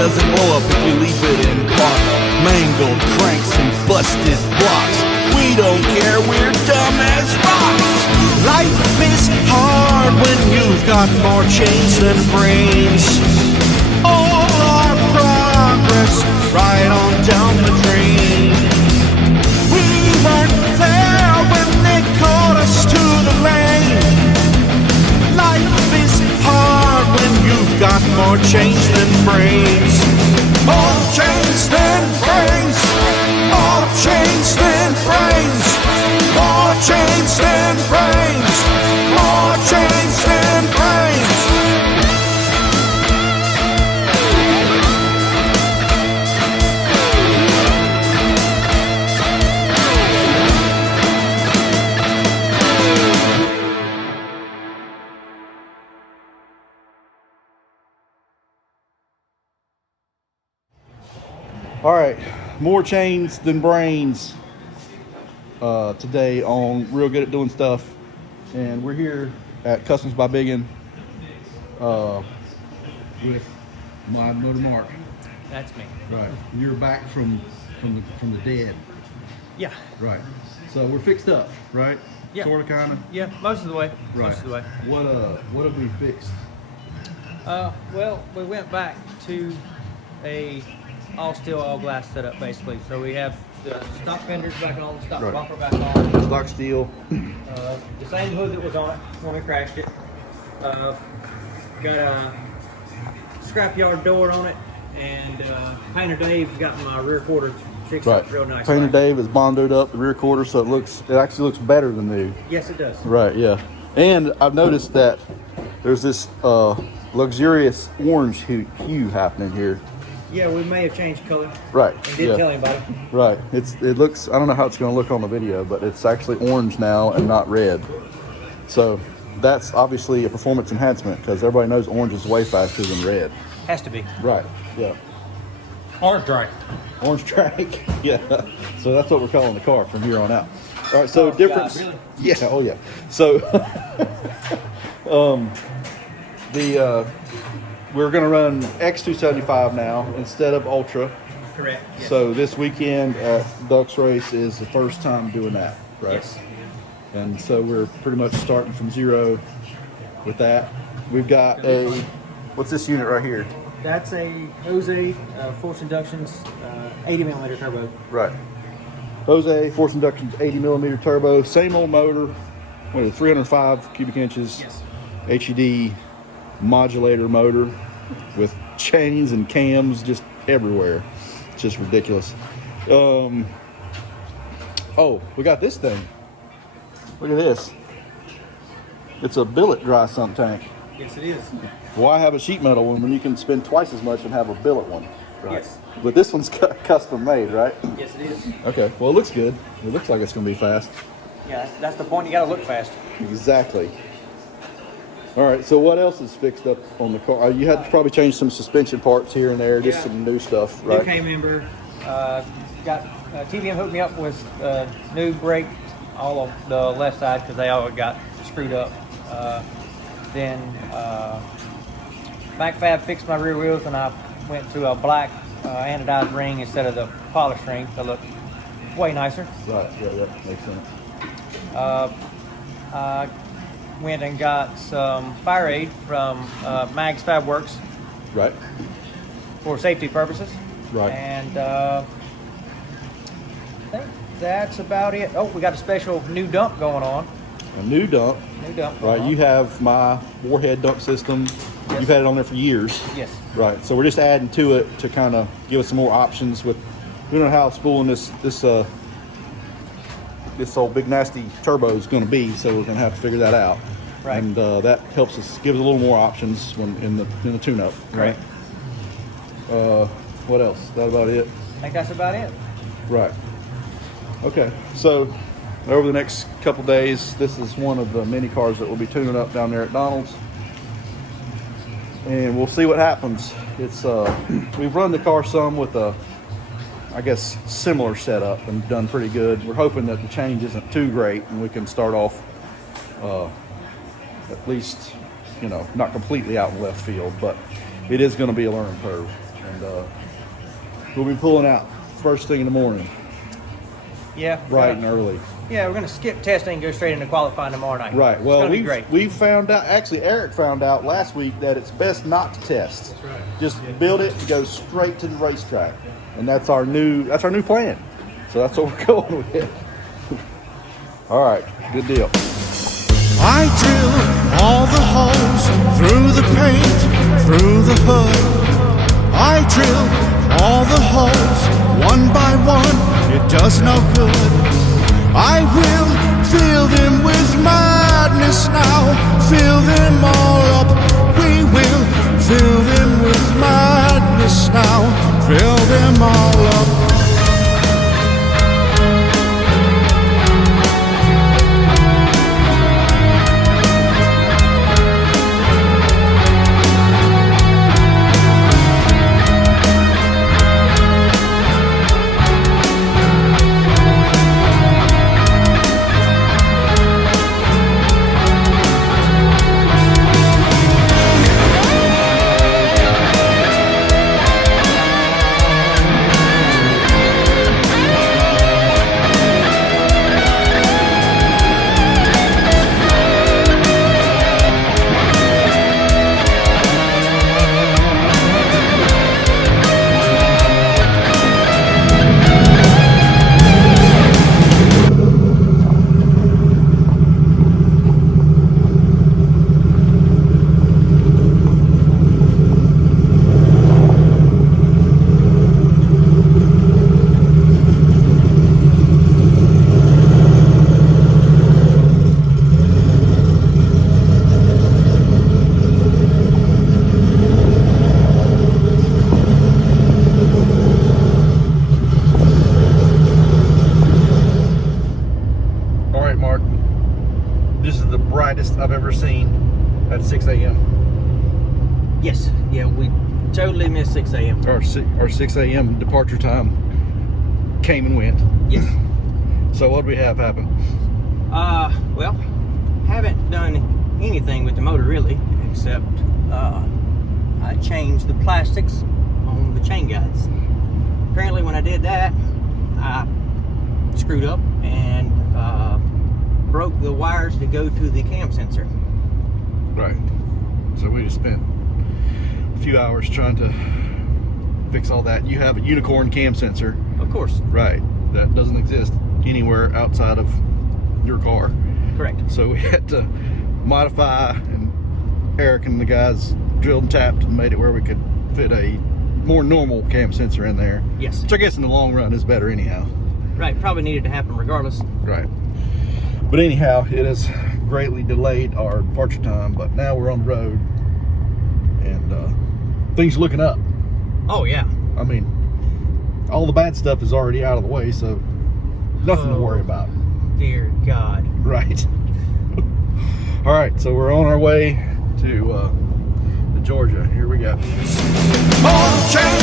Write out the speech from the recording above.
doesn't blow up if you leave it in park. Mangled cranks and busted blocks. We don't care, we're dumb as rocks. Life is hard when you've got more chains than brains. All our progress right on down the drain. We weren't there when they called us to the lane. Life is hard when you've got more chains than brains. More chains than brains. More chains than brains. More chains than brains. More chains than brains. All right, more chains than brains today on Real Good at Doing Stuff. And we're here at Customs by Biggin with my motor Mark. That's me. Right. You're back from the dead. Yeah. Right. So we're fixed up, right? Yeah. Sort of, kind of. Yeah, most of the way. Right. Most of the way. What have we fixed? Well, we went back to a all steel, all glass setup basically. So we have the stock fenders back on, stock Right. bumper back on, Stock steel. the same hood that was on it when we crashed it. Got a scrapyard door on it, and Painter Dave's got my rear quarter fixed Right. up real nice. Painter Dave has bondoed up the rear quarter, so it actually looks better than new. Yes, it does. Right, yeah. And I've noticed that there's this luxurious orange hue happening here. Yeah, we may have changed color. Right. And didn't tell anybody. Right. It looks, I don't know how it's going to look on the video, but it's actually orange now and not red. So that's obviously a performance enhancement because everybody knows orange is way faster than red. Has to be. Right. Yeah. Orange drag. Orange track. Yeah. So that's what we're calling the car from here on out. All right. So Oh, difference. God, really? Yeah. Oh yeah. So we're going to run X275 now instead of Ultra. Correct. Yes. So this weekend at Ducks Race is the first time doing that, right? Yes. And so we're pretty much starting from zero with that. We've got what's this unit right here? That's a Jose Force Inductions 80 millimeter turbo. Right. Jose Force Inductions 80 millimeter turbo, same old motor, what is it, 305 cubic inches. Yes. HED modulator motor with chains and cams just everywhere. It's just ridiculous. Oh, we got this thing. Look at this. It's a billet dry sump tank. Yes, it is. Why have a sheet metal one when you can spend twice as much and have a billet one? Right. Yes. But this one's custom made, right? Yes, it is. Okay. Well, it looks good. It looks like it's going to be fast. Yeah, that's the point. You got to look fast. Exactly. All right. So what else is fixed up on the car? You had to probably change some suspension parts here and there, just Yeah. some new stuff, New right? K-member. Got TVM hooked me up with new brake all of the left side because they all got screwed up. Then MacFab fixed my rear wheels, and I went to a black anodized ring instead of the polished ring to look way nicer. Right. Yeah. Makes sense. I went and got some fire aid from Mag's Fab Works Right. for safety purposes. Right. And I think that's about it. Oh, we got a special new dump going on. A new dump. New dump. Right. You have my Warhead dump system. Yes. You've had it on there for years. Yes. Right. So we're just adding to it to kind of give us some more options with. We don't know how spooling this old big nasty turbo is going to be, so we're going to have to figure that out. Right. And that helps us give us a little more options when in the tune-up. Right. What else? Is that about it? I think that's about it. Right. Okay. So over the next couple days, this is one of the mini cars that will be tuning up down there at Donald's, and we'll see what happens. It's we've run the car some with a, I guess, similar setup and done pretty good. We're hoping that the change isn't too great and we can start off at least, not completely out in left field, but it is going to be a learning curve. And we'll be pulling out first thing in the morning, Yeah. bright and early. Yeah, we're gonna skip testing and go straight into qualifying tomorrow night. Right. It's Well, gonna be great. we found out. Actually, Eric found out last week that it's best not to test. That's right. Just build it and go straight to the racetrack, and that's our new plan. So that's what we're going with. All right. Good deal. I drill all the holes through the paint, through the hood. I drill all the holes one by one, it does no good. I will fill them with madness now, fill them all up. We will fill them with madness now, fill them all up. Brightest I've ever seen at 6 a.m. Yes. Yeah, we totally missed 6 a.m. Our 6 a.m. departure time came and went. Yes. So what do we have happen? Well, haven't done anything with the motor really, except I changed the plastics on the chain guides. Apparently when I did that, I screwed up and broke the wires that go to the cam sensor. Right. So we just spent a few hours trying to fix all that. You have a unicorn cam sensor. Of course. Right. That doesn't exist anywhere outside of your car. Correct. So we had to modify, and Eric and the guys drilled and tapped and made it where we could fit a more normal cam sensor in there. Yes. Which I guess in the long run is better anyhow. Right. Probably needed to happen regardless. Right. But anyhow, it has greatly delayed our departure time, but now we're on the road and things are looking up. Oh yeah. I mean, all the bad stuff is already out of the way, so nothing to worry about. Dear God. Right. All right, so we're on our way to Georgia. Here we go. On chain